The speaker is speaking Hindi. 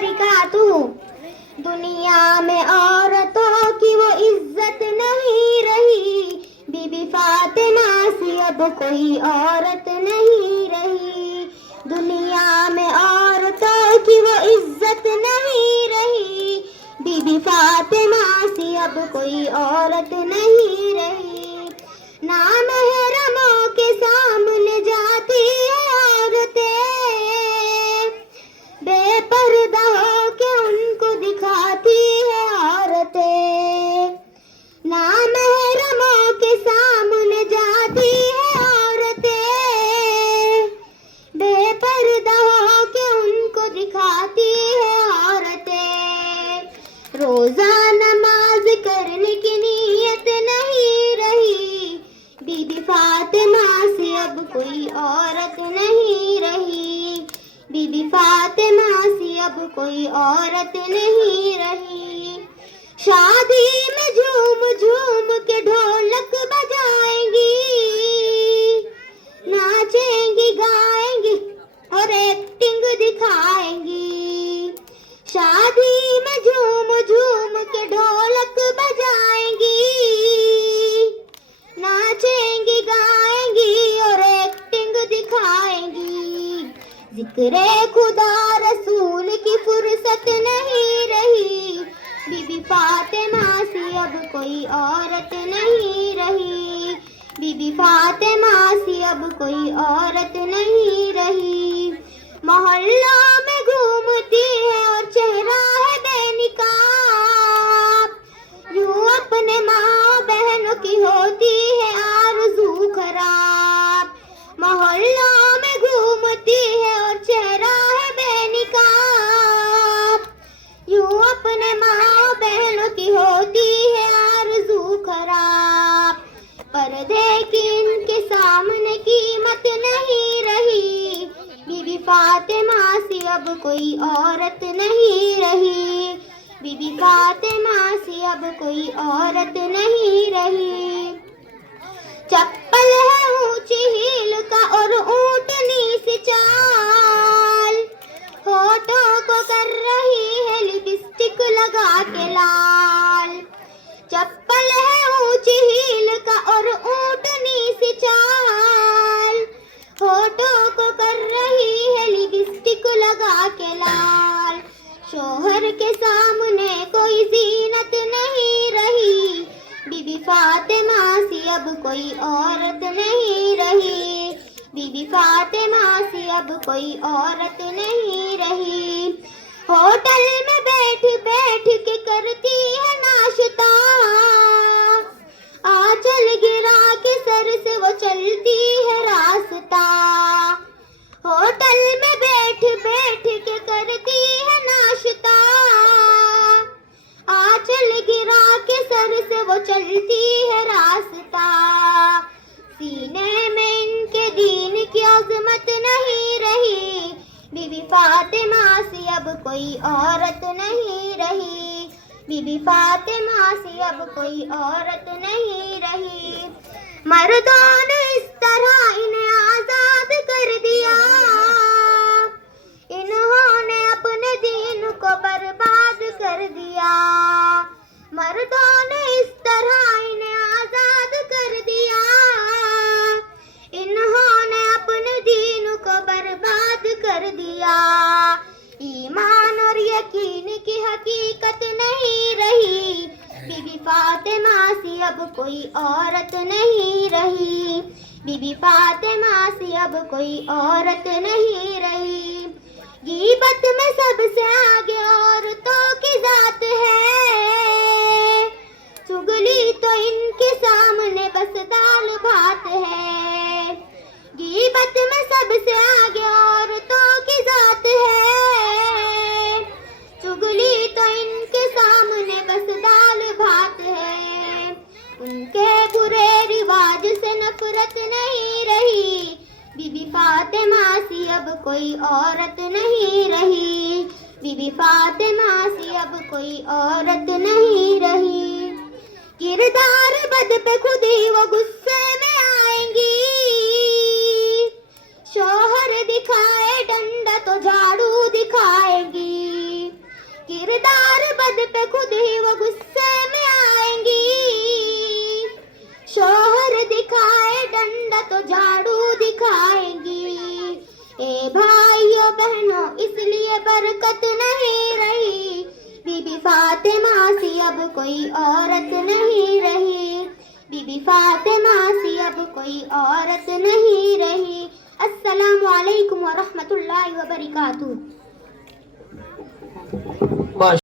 बरकातहू। दुनिया में औरतों की वो इज्जत नहीं रही, बीबी फातिमा सी अब कोई औरत नहीं रही। दुनिया में औरतों की वो इज्जत नहीं रही, बीबी फातिमा सी अब कोई औरत नहीं रही। नामहरमों के सामने जाती है औरतें, बेपर्दा होके उनको दिखाती है औरतें। नामहरमों के सामने जाती है औरतें, बेपर्दा होके उनको दिखाती है औरतें। रोजा नमाज करने की नीयत नहीं रही, बीबी फातिमा से अब कोई औरत नहीं रही। बीबी फातिमा से अब कोई औरत नहीं रही। शादी में झूम झूम के ढोलक बजाएंगी, नाचेंगी गाएंगी और एक्टिंग दिखाएंगी। शादी में झूम झूम के ढोलक बजाएंगी, नाचेंगी गाएंगी और एक्टिंग दिखाएंगी। जिक्रे खुदा रसूल की फुर्सत नहीं रही, बीबी फातिमा से अब कोई औरत नहीं रही। बीबी फातिमा से अब कोई औरत नहीं रही। मोहल्लों में घूमती है और चेहरा है बेनिकाब, यूं अपने माँ बहनों की होती है आरज़ू खराब। मोहल्लों में घूमती है और चेहरा है बेनिकाब, यूं अपने माँ बहनों की होती है आरज़ू खराब। पर्दे की इनके सामने कीमत नहीं रही, बीबी फातिमा से अब कोई औरत नहीं रही। बीबी फातिमा से अब कोई औरत नहीं रही। चप्पल है ऊंची हील का और ऊंटनी सी चाल, होठों को कर रही है लिपस्टिक लगा के लाल। चप्पल है ऊंची हील का और ऊंटनी सी चाल, होठों को कर रही है लिपस्टिक लगा के लाल। शोहर के सामने कोई जीनत नहीं रही, बीबी फातिमा से अब कोई औरत नहीं रही। बीबी फातिमा से अब कोई औरत नहीं रही। होटल में बैठ बैठ के करती है नाश्ता, आंचल गिरा के सर से वो चलती है रास्ता। होटल में बैठ बैठ के करती है नाश्ता, आंचल गिरा के सर से वो चलती है रास्ता। सीने में इनके दीन की अज़मत नहीं रही, बीबी फातिमा से अब कोई औरत नहीं रही। बीबी फातिमा से अब कोई औरत नहीं रही। मर्दों ने इस तरह इन्हें आजाद कर दिया, इन्होंने अपने दीन को बर्बाद कर दिया। मर्दों ने इस तरह इन्हें आजाद कर दिया, इन्होंने अपने दीन को बर्बाद कर दिया। ईमान और यकीन की हकीकत नहीं रही, बीबी फातिमा से अब कोई औरत नहीं रही। बीबी फातिमा से अब कोई औरत नहीं रही। गीबत में सबसे आगे औरतों की जात है, चुगली तो इनके सामने बस दाल भात है। गीबत में सबसे आगे औरतों की जात है, चुगली तो इनके सामने बस दाल भात है। उनके बुरे रिवाज से नफरत नहीं रही, बीबी फातिमा से अब कोई औरत नहीं रही। बीबी फातिमा से अब कोई औरत नहीं रही। किरदार बद पे खुद ही वो गुस्से में आएंगी, शौहर दिखाए डंडा तो झाड़ू दिखाएंगी। औलाद पे खुद ही वो गुस्से में आएंगी। शोहर दिखाए डंडा तो झाड़ू दिखाएंगी। ए भाइयों बहनों इसलिए बरकत नहीं रही, बीबी फातिमा सी अब कोई औरत नहीं रही, बीबी फातिमा सी अब कोई औरत नहीं रही। अस्सलामु अलैकुम व रहमतुल्लाहि व बरकातुहू।